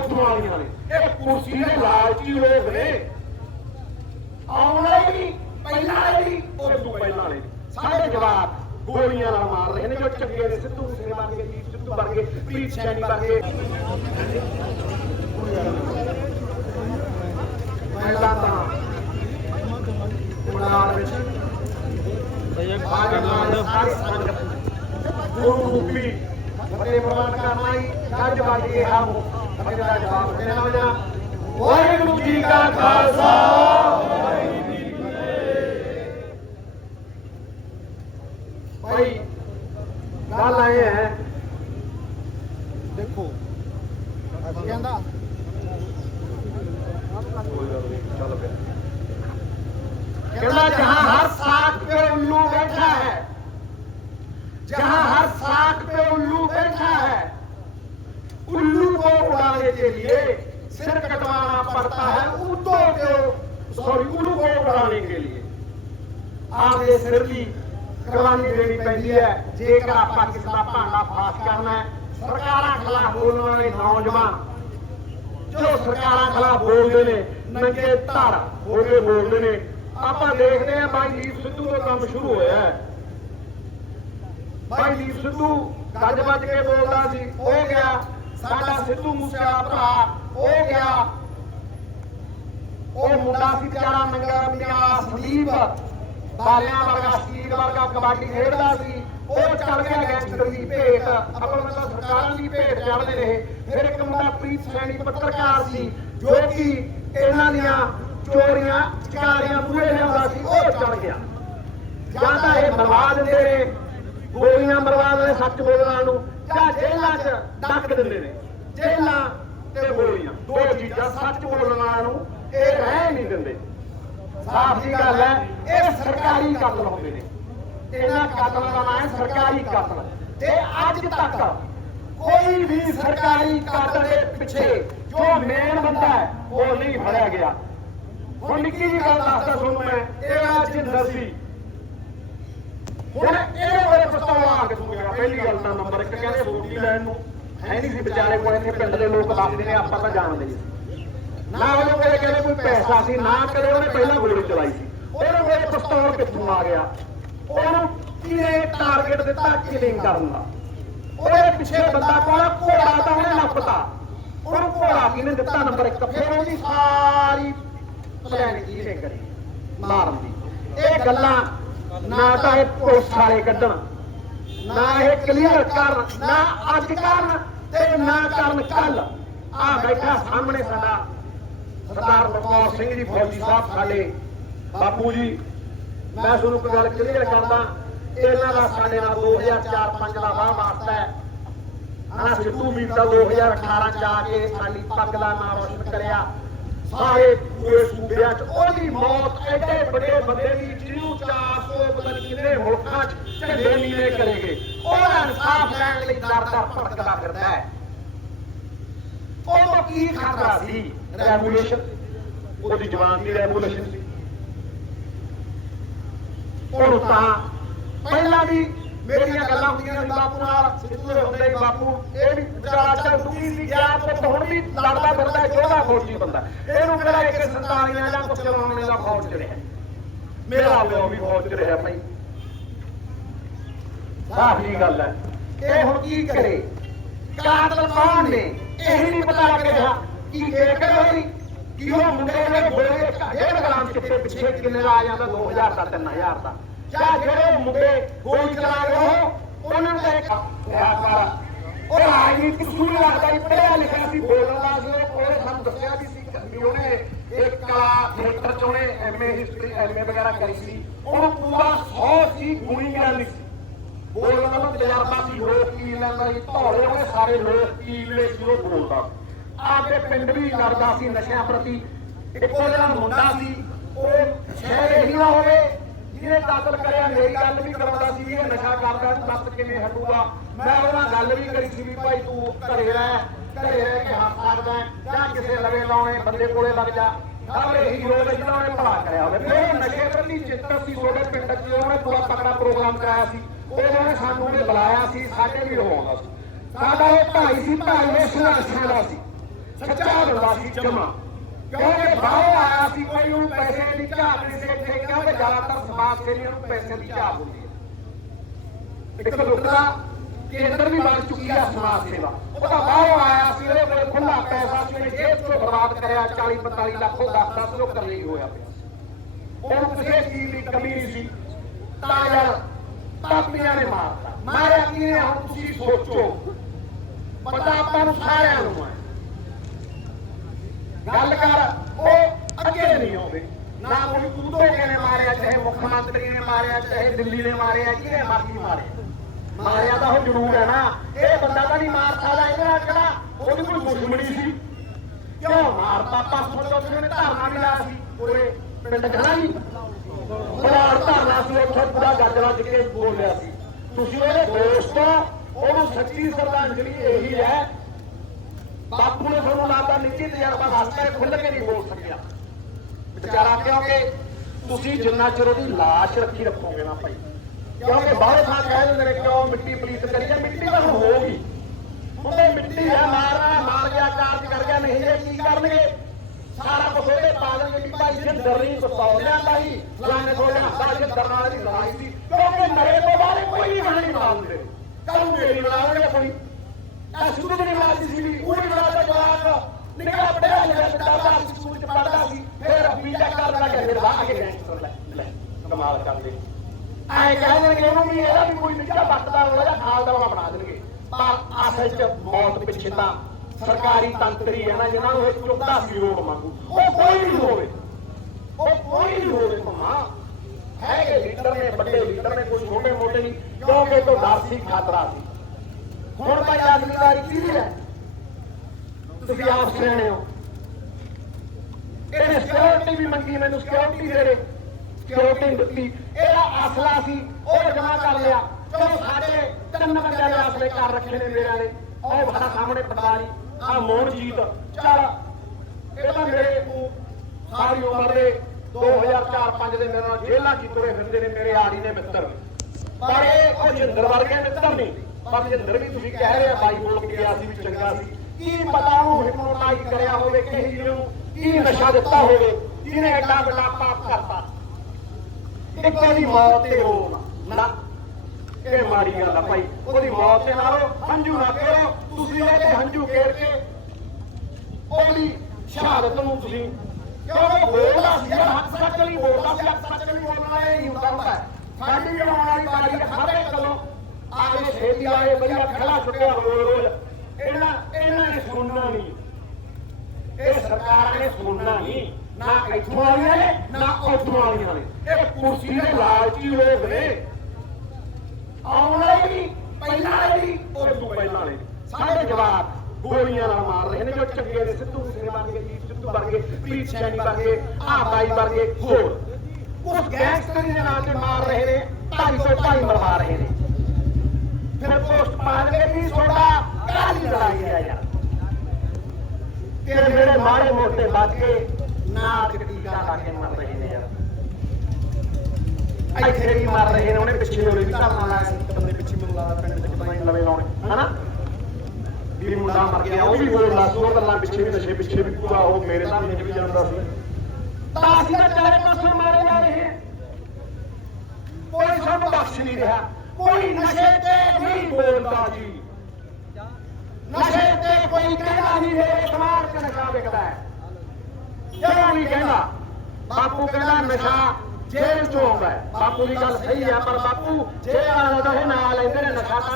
ਫੌਜਾਂ ਵਾਲੀਆਂ ਨੇ। ਇਹ ਕੁਰਸੀ ਦੇ ਲਾਲਚੀ ਲੋਕ ਨੇ। ਆਉਣ ਵਾਲੇ ਵੀ ਪਹਿਲਾਂ ਵਾਲੇ ਉਹ ਤੋਂ ਪਹਿਲਾਂ ਵਾਲੇ। ਸਾਡੇ ਜਵਾਬ ਗੋਲੀਆਂ ਨਾਲ ਮਾਰ ਰਹੇ ਨੇ ਜੋ ਚੰਗੇ ਨੇ ਸਿੱਧੂ ਸਿੰਘ ਵਰਗੇ ਜੀ ਸਿੱਧੂ ਵਰਗੇ ਪ੍ਰੀਤ ਸੈਣੀ ਵਰਗੇ ਪਹਿਲਾਂ ਤਾਂ ਪੁਰਾਣ ਵਿੱਚ ਗੁਰੂ ਰੂਪੀ ਫਤਿਹ ਪ੍ਰਵਾਨ ਕਰਨਾ ਹੀ ਗੱਜ ਵੱਜ ਕੇ ਹਾਮੋ के लिए सिर कटवाना पड़ता है उल्लू को सॉरी उल्लू को उड़ाने के लिए ਆਪਦੇ ਸਿਰ ਦੀ ਕੁਰਬਾਨੀ ਦੇਣੀ ਪੈਂਦੀ ਹੈ ਜੇਕਰ ਆਪਾਂ ਕਿਸੇ ਦਾ ਭਾਂਡਾ ਫਾਸ ਕਰਨਾ ਹੈ ਸਰਕਾਰਾਂ ਖਿਲਾਫ ਬੋਲਣ ਵਾਲੇ ਨੌਜਵਾਨ ਜੋ ਸਰਕਾਰਾਂ ਖਿਲਾਫ ਬੋਲਦੇ ਨੇ ਨੰਗੇ ਧੜ ਹੋ ਕੇ ਬੋਲਦੇ ਨੇ ਆਪਾਂ ਦੇਖਦੇ ਹਾਂ ਬਾਈ ਦੀਪ ਸਿੱਧੂ ਦਾ ਕੰਮ ਸ਼ੁਰੂ ਹੋਇਆ ਹੈ ਬਾਈ ਦੀਪ ਸਿੱਧੂ ਗੱਜ ਵੱਜ ਕੇ ਬੋਲਦਾ ਸੀ ਉਹ ਗਿਆ ਸਾਡਾ ਸਿੱਧੂ ਮੂਸੇਵਾਲਾ ਭਰਾ, ਉਹ ਗਿਆ। ਉਹ ਮੁੰਡਾ ਸੀ ਵਿਚਾਰਾ ਨੰਗਾ ਰੰਬੀਆਂ ਸੰਦੀਪ, ਬਾਲਿਆਂ ਵਰਗਾ, ਸਟੀਲ ਵਰਗਾ ਕਬੱਡੀ ਖੇਡਦਾ ਸੀ। ਉਹ ਚੜ ਗਿਆ ਗੈਂਗਸਟਰ ਦੀ ਭੇਟ। ਅਕਲ ਮਤਲਬ ਸਰਕਾਰਾਂ ਦੀ ਭੇਟ ਚੜਦੇ ਰਹੇ ਫਿਰ ਇੱਕ ਮੁੰਡਾ ਪ੍ਰੀਤ ਸੈਣੀ ਪੱਤਰਕਾਰ ਸੀ, ਜੋ ਕਿ ਇਹਨਾਂ ਦੀਆਂ ਚੋਰੀਆਂ, ਚਕਾਰੀਆਂ ਪੂਰੇ ਲਿਆਉਂਦਾ ਸੀ, ਉਹ ਚੜ ਗਿਆ। ਜਾਂ ਤਾਂ ਇਹ ਮਰਵਾ ਦਿੰਦੇ ਨੇ, ਗੋਲੀਆਂ ਮਰਵਾ ਦਿੰਦੇ ਨੇ ਸੱਚ ਬੋਲਣ ਨੂੰ। ਜਾਂ ਜੇਲ੍ਹਾਂ 'ਚ ਡੱਕ ਦਿੰਦੇ ਨੇ। ਜੇਲ੍ਹਾਂ ਤੇ ਗੋਲੀਆਂ। ਦੋ ਚੀਜ਼ਾਂ ਸੱਚ ਬੋਲਣ ਵਾਲਿਆਂ ਨੂੰ ਇਹ ਰਹਿ ਨਹੀਂ ਦਿੰਦੇ। ਸਾਫ਼ ਜੀ ਗੱਲ ਹੈ, ਇਹ ਸਰਕਾਰੀ ਕਤਲ ਹੁੰਦੇ ਨੇ। ਇਹਨਾਂ ਕਤਲਾਂ ਦਾ ਨਾਮ ਹੈ ਸਰਕਾਰੀ ਕਤਲ। ਤੇ ਅੱਜ ਤੱਕ ਕੋਈ ਵੀ ਸਰਕਾਰੀ ਕਤਲ ਦੇ ਪਿੱਛੇ ਜੋ ਮੇਨ ਬੰਦਾ ਹੈ, ਉਹ ਨਹੀਂ ਫੜਿਆ ਗਿਆ। ਹੁਣ ਨਿੱਕੀ ਜੀ ਗੱਲ ਦੱਸਦਾ ਤੁਹਾਨੂੰ ਮੈਂ, ਇਹ ਆ ਜਿੰਦਰ ਸੀ ਹੁਣ ਇਹਦੇ ਬਾਰੇ ਪਛਤਾਵਾ ਆ ਕੇ ਪਹਿਲੀ ਗੱਲ ਤਾਂ ਨੰਬਰ ਇੱਕ ਕਹਿੰਦੇ ਵੋਟੀ ਲੈਣ ਨੂੰ। ਹੈ ਨਹੀਂ ਸੀ ਵਿਚਾਰੇ ਕੋਲ, ਇੱਥੇ ਪਿੰਡ ਦੇ ਲੋਕ ਦੱਸਦੇ ਨੇ, ਆਪਾਂ ਤਾਂ ਜਾਣਦੇ ਨਹੀਂ ਨਾ ਉਹਨੇ ਕੋਲੇ ਕਹਿੰਦੇ ਕੋਈ ਪੈਸਾ ਸੀ, ਨਾ ਕਦੇ ਉਹਨੇ ਪਹਿਲਾਂ ਗੋਲੀ ਚਲਾਈ ਸੀ। ਉਹਨੂੰ ਮੇਰੇ ਪਿਸਤੌਲ ਕਿੱਥੋਂ ਆ ਗਿਆ? ਉਹਨੂੰ ਕਿਹਨੇ ਟਾਰਗੇਟ ਦਿੱਤਾ ਕਿਲਿੰਗ ਕਰਨ? ਦਾ ਉਹਦੇ ਪਿੱਛੇ ਬੰਦਾ ਕੋਲ ਘੋੜਾ ਤਾਂ ਉਹਨੇ ਨੱਪਤਾ। ਉਹਨੂੰ ਘੋੜਾ ਕਿਹਨੇ ਦਿੱਤਾ ਨੰਬਰ 1 ਫਿਰ ਉਹਦੀ ਸਾਰੀ ਪਲਾਨ ਕਿਹਨੇ ਕਰੀ ਮਾਰਨ ਦੀ। ਇਹ ਗੱਲਾਂ ਨਾ ਤਾਂ ਇਹ ਪੁਲਿਸ ਵਾਲੇ ਕੱਢਣ, ਨਾ ਇਹ ਕਲੀਅਰ ਕਰਨ, ਨਾ ਅੱਜ ਕਰਨ ਤੇ ਨਾ ਕਰਨ ਕੱਲ ਆ ਬੈਠਾ ਸਾਹਮਣੇ ਸਾਡਾ ਸਰਦਾਰ ਬਲਕੌਰ ਸਿੰਘ ਜੀ, ਫੌਜੀ ਸਾਹਿਬ ਸਾਡੇ। ਬਾਪੂ ਜੀ, ਮੈਂ ਤੁਹਾਨੂੰ ਇੱਕ ਗੱਲ ਕਲੀਅਰ ਕਰਦਾ, ਇਹਨਾਂ ਦਾ ਸਾਡੇ ਨਾਲ 2004-5 ਦਾ ਵਾਹ ਵਾਸਤਾ ਹੈ। ਆਹ ਸਿੱਧੂ ਮੀਰ ਦਾ 2018 ਚ ਆ ਕੇ ਸਾਡੀ ਪੱਗ ਦਾ ਨਾਮ ਰੋਸ਼ਨ ਕਰਿਆ। ਸਾਰੇ ਪੂਰੇ ਸੂਬਿਆਂ ਚ ਉਹਦੀ ਮੌਤ ਐਡੇ ਵੱਡੇ ਬੰਦੇ ਦੀ ਜਿਹਨੂੰ 400 ਪਤਾ ਨਹੀਂ ਕਿੰਨੇ ਮੁਲਕਾਂ ਚ ਝੰਡੇ ਨੀਵੇਂ ਕਰੇਗੇ। ਉਹਦਾ ਇਨਸਾਫ ਲੈਣ ਲਈ ਦਰ ਦਰ ਫਿਰਦਾ ਹੈ। ਉਹ ਕੀ ਖਤਰਾ ਸੀ? ਰੈਗੂਲੇਸ਼ਨ ਉਹਦੀ ਜਵਾਨ ਦੀ ਰੈਗੂਲੇਸ਼ਨ ਸੀ। ਉਹਨੂੰ ਤਾਂ ਪਹਿਲਾਂ ਵੀ ਮੇਰੀਆਂ ਗੱਲਾਂ ਹੁੰਦੀਆਂ ਸੀ ਬਾਪੂ ਨਾਲ, ਸਿੱਧੂ ਦੇ ਹੁੰਦੇ ਸੀ ਬਾਪੂ। ਇਹ ਵੀ ਵਿਚਾਰਾ ਚੱਲ ਦੁਖੀ ਗਿਆ ਪੁੱਤ, ਹੁਣ ਵੀ ਲੜਦਾ ਫਿਰਦਾ ਜੋਧਾ ਫੌਜੀ ਬੰਦਾ। ਇਹਨੂੰ ਕਿਹੜਾ ਇੱਕ ਸੰਤਾਨੀਆਂ ਜਾਂ ਕੁਝ ਚਲਾਉਣੇ ਦਾ ਫੌਜ ਚ ਰਿਹਾ। ਮੇਰਾ ਪਿਓ ਵੀ ਫੌਜ ਚ ਰਿਹਾ ਭਾਈ। ਸਾਫ਼ ਗੱਲ ਹੈ। ਇਹ ਹੁਣ ਕੀ ਕਰੇ? ਕਾਤਲ ਕੌਣ ਨੇ? ਇਹ ਨਹੀਂ ਪਤਾ ਲੱਗ ਰਿਹਾ ਕੀ ਜੇਕਰ ਹੋਈ ਕਿ ਉਹ ਮੁੰਡੇ ਨੇ ਗੋਲੇ ਡੇਢ ਗ੍ਰਾਮ ਚਿੱਟੇ ਪਿੱਛੇ ਕਿੰਨੇ ਦਾ ਆ ਜਾਂਦਾ 2000 ਦਾ 3000 ਦਾ। ਜਾਂ ਜਿਹੜੇ ਮੁੰਡੇ ਗੋਲੀ ਚਲਾ ਰਹੇ ਹੋ, ਉਹਨਾਂ ਨੂੰ ਇੱਕ ਕਿਹਾ ਉਹ ਰਾਜਨੀਤਿਕ ਸੂਰ ਲੱਗਦਾ ਹੀ ਪੜਿਆ ਲਿਖਿਆ ਸੀ ਬੋਲਦਾ ਸੀ ਉਹ। ਕੋਲੇ ਸਾਨੂੰ ਦੱਸਿਆ ਵੀ ਸੀ ਵੀ ਉਹਨੇ ਇੱਕ ਥੀਏਟਰ ਚ ਉਹਨੇ ਐਮਏ ਹਿਸਟਰੀ ਐਮਏ ਵਗੈਰਾ ਕਰੀ ਸੀ। ਉਹਨੂੰ ਪੂਰਾ 100 ਸੀ ਗੁਣੀ ਗੱਲ ਸੀ ਬੋਲਣ ਦਾ ਤਜਰਬਾ ਸੀ, ਲੋਕ ਕੀ ਲੈਂਦਾ ਸੀ। ਧੌਲੇ ਉਹਨੇ ਸਾਰੇ ਲੋਕ ਕੀ ਲੈ ਸੀ, ਉਹ ਬੋਲਦਾ। ਆਪਦੇ ਪਿੰਡ ਵੀ ਕਰਦਾ ਸੀ ਨਸ਼ਿਆਂ ਪ੍ਰਤੀ। ਇੱਕੋ ਜਿਹੜਾ ਮੁੰਡਾ ਸੀ, ਉਹ ਸ਼ਹਿਰ ਇਹੀ ਨਾ ਹੋਵੇ ਜਿਹਨੇ ਕਤਲ ਕਰਿਆ ਮੇਰੀ ਗੱਲ ਵੀ ਕਰਾਉਂਦਾ ਸੀ, ਇਹ ਨਸ਼ਾ ਕਰਦਾ ਦੱਸ ਕਿਵੇਂ ਹਟੂਗਾ। ਮੈਂ ਉਹਨਾਂ ਗੱਲ ਵੀ ਕਰੀ ਸੀ ਵੀ ਭਾਈ ਤੂੰ ਘਰੇ ਰਹਿ ਘਰੇ ਰਹਿ ਕੇ ਹੱਥ ਸਕਦਾ ਜਾਂ ਕਿਸੇ ਲਵੇ ਲਾਉਣੇ, ਬੰਦੇ ਕੋਲੇ ਲੱਗ ਜਾ। ਸਭ ਇਹੀ ਲੋਕ ਜਿਹਨਾਂ ਉਹਨੇ ਭਲਾ ਕਰਿਆ ਹੋਵੇ। ਫਿਰ ਨਸ਼ੇ ਪ੍ਰਤੀ ਚਿੰਤਤ ਸੀ, ਤੁਹਾਡੇ ਪਿੰਡ 'ਚ ਉਹਨੇ ਪੂਰਾ ਤਕੜਾ ਪ੍ਰੋਗਰਾਮ ਕਰਾਇਆ ਸੀ ਉਹਨੇ ਸਾਨੂੰ ਉਹਨੇ ਬੁਲਾਇਆ ਸੀ, ਸਾਡੇ ਵੀ ਉਹ ਸੀ। ਸਾਡਾ ਇਹ ਭਾਈ ਸੀ, ਭਾਈ ਨੇ ਸੰਘਰਸ਼ਾਂ ਦਾ ਸੀ। ਸੱਚਾ ਦਿੰਦਾ ਜਮਾ। ਕਿਉਂਕਿ ਬਾਹਰੋਂ ਆਇਆ ਸੀ ਕੋਈ, ਉਹਨੂੰ ਪੈਸੇ ਦੀ ਝਾਕ ਨਹੀਂ ਸੀ ਇੱਥੇ ਕਿਉਂਕਿ ਜ਼ਿਆਦਾਤਰ ਸਮਾਜ ਸੇਵੀਆਂ ਨੂੰ ਪੈਸੇ ਦੀ ਝਾਕ ਹੁੰਦੀ ਹੈ। ਇੱਕ ਲੁੱਟ ਕੇਂਦਰ ਵੀ ਬਣ ਚੁੱਕੀ ਹੈ ਸਮਾਜ ਸੇਵਾ। ਉਹਦਾ ਬਾਹਰੋਂ ਆਇਆ ਸੀ, ਉਹਦੇ ਕੋਲ ਖੁੱਲਾ ਪੈਸਾ ਸੀ, ਉਹਨੇ ਜੇਬ ਤੋਂ ਬਰਬਾਦ ਕਰਿਆ 40 45 ਲੱਖ ਉਹ 10 10 ਲੋਕ ਕਰ ਲਈ ਹੋਇਆ ਉਹਨੂੰ ਕਿਸੇ ਚੀਜ਼ ਦੀ ਕਮੀ ਨਹੀਂ ਸੀ। ਤਾਂ ਯਾਰ ਪਾਪੀਆਂ ਨੇ ਮਾਰਤਾ। ਮਾਰਿਆ ਕਿਹਨੇ? ਹੁਣ ਤੁਸੀਂ ਸੋਚੋ। ਪਤਾ ਆਪਾਂ ਨੂੰ ਸਾਰਿਆਂ ਨੂੰ ਗੱਲ ਕਰ, ਉਹ ਅੱਗੇ ਨਹੀਂ ਆਉਂਦੇ। ਨਾ ਕੋਈ ਉਦੋਂ ਨੇ ਮਾਰਿਆ, ਚਾਹੇ ਮੁੱਖ ਮੰਤਰੀ ਨੇ ਮਾਰਿਆ, ਚਾਹੇ ਦਿੱਲੀ ਨੇ ਮਾਰਿਆ ਜਿਹਨੇ ਮਰਜ਼ੀ ਮਾਰਿਆ ਮਾਰਿਆ ਤਾਂ ਉਹ ਜ਼ਰੂਰ ਹੈ ਨਾ। ਇਹ ਬੰਦਾ ਤਾਂ ਨਹੀਂ ਮਾਰ ਸਕਦਾ ਇਹਦੇ ਨਾਲ ਕਿਹੜਾ ਉਹਦੀ ਕੋਈ ਦੁਸ਼ਮਣੀ ਸੀ। ਕਿਉਂ? ਮਾਰਤਾ ਪਰਸੋਂ ਚੌਥੇ ਨੇ ਧਰਨਾ ਵੀ ਲਾਇਆ ਸੀ ਪੂਰੇ ਪਿੰਡ ਖੜਾ ਨਹੀਂ ਬਲਾਰ ਧਰਨਾ ਸੀ, ਉੱਥੇ ਪੂਰਾ ਗੱਜ ਵੱਜ ਕੇ ਬੋਲਿਆ ਸੀ। ਤੁਸੀਂ ਉਹਦੇ ਦੋਸਤ ਹੋ, ਉਹਨੂੰ ਸੱਚੀ ਸ਼ਰਧਾਂਜਲੀ ਇਹੀ ਹੈ ਬਾਪੂ ਨੇ ਤੁਹਾਨੂੰ ਲਾਤਾ ਨਿੱਜੀ ਤਜਰਬਾ ਦੱਸਦਾ ਖੁੱਲ ਕੇ ਨਹੀਂ ਬੋਲ ਸਕਿਆ। ਵਿਚਾਰਾ ਕਿਉਂਕਿ ਤੁਸੀਂ ਜਿੰਨਾ ਚਿਰ ਉਹਦੀ ਲਾਸ਼ ਰੱਖੀ ਰੱਖੋਗੇ ਨਾ ਭਾਈ, ਕਿਉਂਕਿ ਬਾਹਰ ਥਾਂ ਕਹਿ ਦਿੰਦੇ ਨੇ, ਕਿਉਂ ਮਿੱਟੀ ਪਲੀਤ ਕਰੀ ਜਾਂ ਮਿੱਟੀ ਤਾਂ ਹੁਣ ਹੋਊਗੀ ਉਹਦੇ ਮਿੱਟੀ ਹੈ ਮਾਰਨਾ ਮਾਰ ਗਿਆ, ਕਾਰਜ ਕਰ ਗਿਆ, ਨਹੀਂ ਇਹ ਕੀ ਕਰਨਗੇ? ਸਾਰਾ ਕੁਝ ਉਹਦੇ ਪਾ ਦੇਣਗੇ ਵੀ ਭਾਈ ਜਿੰਦਰ ਨਹੀਂ ਪਸੌਲ ਲਿਆਂਦਾ ਸੀ ਫਲਾਣੇ ਕੋਲ ਹੱਸਾ ਜਿੰਦਰ ਦੀ ਲੜਾਈ ਸੀ। ਕਿਉਂਕਿ ਮਰੇ ਤੋਂ ਬਾਅਦ ਕੋਈ ਵੀ ਬਣਾ ਨਹੀਂ ਕੱਲ ਮੇਰੀ ਬਣਾਉਣਗੇ ਕੋਈ ਆ ਸ਼ੁਰੂ ਨਹੀਂ ਮਾਰਦੀ ਸੀ ਵੀ ਉਹ ਬਣਾ ਜਵਾਕ। ਨਿਕਾ ਪੜਿਆ ਲਿਖਿਆ ਕਿਤਾਬਾਂ ਸੀ ਸਕੂਲ ਚ ਪੜਦਾ ਸੀ, ਫਿਰ ਬੀਜਾ ਕਰਨ ਲੱਗੇ ਫਿਰ ਬਾਹਰ ਕੇ ਗੈਂਗਸਟਰ ਲੈ ਲੈ, ਕਮਾਲ ਕਰਦੇ ਐ ਕਹਿੰਦੇ ਕਿ ਉਹਨੂੰ ਵੀ ਇਹਦਾ ਵੀ ਕੋਈ ਨਿੱਕਾ ਵਕਤਾ ਹੋਇਆ ਜਾਂ ਖਾਲ ਦਾ ਬਣਾ ਦੇਣਗੇ। ਪਰ ਅਸਲ ਚ ਮੌਤ ਪਿੱਛੇ ਤਾਂ ਸਰਕਾਰੀ ਤੰਤਰੀ ਹੈ ਨਾ, ਜਿਹਨਾਂ ਨੂੰ ਇਹ ਚੁੱਕਦਾ ਸੀ ਰੋਡ ਮੰਗੂ ਉਹ ਕੋਈ ਨਹੀਂ ਹੋਵੇ। ਉਹ ਕੋਈ ਨਹੀਂ ਹੋਵੇ ਭਮਾ। ਹੈਗੇ ਲੀਡਰ ਨੇ, ਵੱਡੇ ਲੀਡਰ ਨੇ, ਕੋਈ ਛੋਟੇ ਮੋਟੇ ਨਹੀਂ, ਕਿਉਂਕਿ ਤੋਂ ਡਰ ਸੀ, ਖਤਰਾ ਸੀ। ਹੁਣ ਭਾਈ ਅਗਲੀ ਵਾਰੀ ਕੀ ਹੈ ਤੁਸੀਂ ਆਪ ਸਿਆਣੇ ਹੋ। ਇਹਨੇ ਸਿਕਿਉਰਿਟੀ ਵੀ ਮੰਗੀ, ਮੈਨੂੰ ਸਿਕਿਉਰਿਟੀ ਦੇ ਦੇ। ਸਿਕਿਉਰਿਟੀ ਦਿੱਤੀ। ਇਹਦਾ ਅਸਲਾ ਸੀ, ਉਹ ਜਮਾ ਕਰ ਲਿਆ। ਚਲੋ ਸਾਡੇ ਤਿੰਨ ਬੰਦਿਆਂ ਦੇ ਅਸਲੇ ਕਰ ਰੱਖੇ ਨੇ ਮੇਰਿਆਂ ਨੇ ਉਹ ਬੜਾ ਸਾਹਮਣੇ ਪਟਵਾਰੀ। ਆ ਮੋਹਨਜੀਤ। ਚੱਲ, ਇਹ ਤਾਂ ਮੇਰੇ ਸਾਰੀ ਉਮਰ ਦੇ 2004-5 ਦੇ ਮੇਰੇ ਨਾਲ ਜੇਲ੍ਹਾਂ ਚ ਤੁਰੇ ਫਿਰਦੇ ਨੇ ਮੇਰੇ ਆੜੀ ਨੇ ਮਿੱਤਰ। ਪਰ ਇਹ ਉਹ ਜਿੰਦਰ ਵਰਗੇ ਮਿੱਤਰ ਨਹੀਂ। ਪਰ ਵੀ ਤੁਸੀਂ ਕਹਿ ਰਹੇ ਆ ਬਾਈ ਬੋਲ ਕੇ ਗਿਆ ਸੀ ਵੀ ਚੰਗਾ ਸੀ। ਕੀ ਪਤਾ ਉਹ ਹਿਪਨੋਟਾਈਜ਼ ਕਰਿਆ ਹੋਵੇ ਕਿਸੇ ਜਿਹਨੂੰ ਕੀ ਨਸ਼ਾ ਦਿੱਤਾ ਹੋਵੇ? ਜਿਹਨੇ ਐਡਾ ਵੱਡਾ ਪਾਪ ਕਰਤਾ? ਇੱਕ ਉਹਦੀ ਮੌਤ ਤੇ ਰੋ ਨਾ। ਇਹ ਮਾੜੀ ਗੱਲ ਆ ਭਾਈ। ਉਹਦੀ ਮੌਤ ਤੇ ਨਾਲੋਂ ਹੰਝੂ ਨਾ ਫੇਰੋ। ਤੁਸੀਂ ਉਹਦੇ ਹੰਝੂ ਫੇਰ ਕੇ ਉਹਦੀ ਸ਼ਹਾਦਤ ਨੂੰ ਤੁਸੀਂ ਕਿਉਂਕਿ ਬੋਲਦਾ ਸੀ? ਜਿਹੜਾ ਹੱਥ ਸੱਚ ਨਹੀਂ ਬੋਲਦਾ ਸੀ, ਹੱਥ ਸੱਚ ਨਹੀਂ ਬੋਲਣਾ ਇਹ ਨਹੀਂ ਹੁੰਦਾ ਹੁੰਦਾ। ਸਾਡੀ ਆਉਣ ਵਾਲੀ ਵਾਰੀ ਹੈ ਸਾਰੇ ਕੋਲੋਂ ਆਗੇ ਛੇਤੀ ਆਏ ਵਧੀਆ ਖੜਾ ਛੁੱਟਿਆ ਰੋਜ਼ ਰੋਜ਼। ਇਹਨਾਂ ਇਹਨਾਂ ਨੇ ਸੁਣਨਾ ਨਹੀਂ। ਇਹ ਸਰਕਾਰ ਨੇ ਸੁਣਨਾ ਨਹੀਂ। ਨਾ ਇੱਥੋਂ ਵਾਲੀਆਂ ਨੇ, ਨਾ ਉੱਥੋਂ ਵਾਲੀਆਂ ਨੇ। ਇਹ ਕੁਰਸੀ ਦੇ ਲਾਲਚੀ ਲੋਕ ਨੇ। ਆਉਣ ਵਾਲੇ ਪਹਿਲਾਂ ਵਾਲੇ ਉਹ ਤੋਂ ਪਹਿਲਾਂ ਵਾਲੇ ਸਾਡੇ ਜਵਾਬ ਗੋਲੀਆਂ ਨਾਲ ਮਾਰ ਰਹੇ ਨੇ, ਜੋ ਚੰਗੇ ਨੇ। ਸਿੱਧੂ ਸਿੰਘ ਗਏ ਜੀ ਸਿੱਧੂ ਵਰਗੇ ਪ੍ਰੀਤ ਸੈਣੀ ਵਰਗੇ ਆ ਬਾਈ ਵਰਗੇ ਹੋਰ। ਉਸ ਗੈਂਗਸਟਰ ਦੇ ਨਾਂ ਤੇ ਮਾਰ ਰਹੇ ਨੇ, ਢਾਈ ਸੌ ਢਾਈ ਮਰਵਾ ਰਹੇ ਨੇ। ਫਿਰ ਪੋਸਟ ਪਾ ਦੇਣਗੇ ਵੀ ਤੁਹਾਡਾ ਕਾਹਦੀ ਲੜਾਈ ਹੈ ਯਾਰ। ਤੇ ਜਿਹੜੇ ਮਾੜੇ ਮੋਟੇ ਬਚ ਨਾ ਟੀਕਾ ਲਾ ਕੇ ਮਰ ਰਹੇ ਨੇ ਯਾਰ। ਇੱਥੇ ਵੀ ਮਰ ਰਹੇ ਨੇ, ਉਹਨੇ ਪਿੱਛੇ ਉਹਨੇ ਵੀ ਧਰਨਾ ਲਾਇਆ ਸੀ। ਬੰਦੇ ਪਿੱਛੇ ਮੈਨੂੰ ਲੱਗਦਾ ਪਿੰਡ ਦੇ ਕਿਤਾਂ ਲਵੇ ਲਾਉਣੇ। ਹਨਾ? ਵੀ ਮੁੰਡਾ ਮਰ ਗਿਆ, ਉਹ ਵੀ ਬੋਲਦਾ ਸੀ ਉਹ ਗੱਲਾਂ ਪਿੱਛੇ ਵੀ ਨਸ਼ੇ ਪਿੱਛੇ ਵੀ ਪੂਰਾ ਉਹ ਮੇਰੇ ਸਾਹਮਣੇ ਵੀ ਜਾਂਦਾ ਸੀ। ਤਾਂ ਅਸੀਂ ਤਾਂ ਚਾਰੇ ਪਾਸੋਂ ਮਾਰੇ ਜਾ ਰਹੇ ਹਾਂ। ਕੋਈ ਸਾਨੂੰ ਬਖਸ਼ ਨਹੀਂ ਰਿਹਾ। ਕੋਈ ਨਸ਼ੇ ਤੇ ਨਹੀਂ ਬੋਲਦਾ ਜੀ। ਨਸ਼ੇ ਤੇ ਕੋਈ ਕਹਿੰਦਾ ਨਹੀਂ ਮੇਰੇ ਸਮਾਜ ਚ ਨਸ਼ਾ ਵਿਕਦਾ ਹੈ। ਕਿਉਂ ਨਹੀਂ ਕਹਿੰਦਾ, ਬਾਪੂ ਕਹਿੰਦਾ ਨਸ਼ਾ ਜੇਲ੍ਹ ਚੋਂ ਆਉਂਦਾ ਬਾਪੂ ਦੀ ਗੱਲ ਸਹੀ ਹੈ, ਪਰ ਬਾਪੂ ਜੇਲ੍ਹ ਆ ਤਾਂ ਇਹ ਲੈਂਦੇ ਨੇ ਨਸ਼ਾ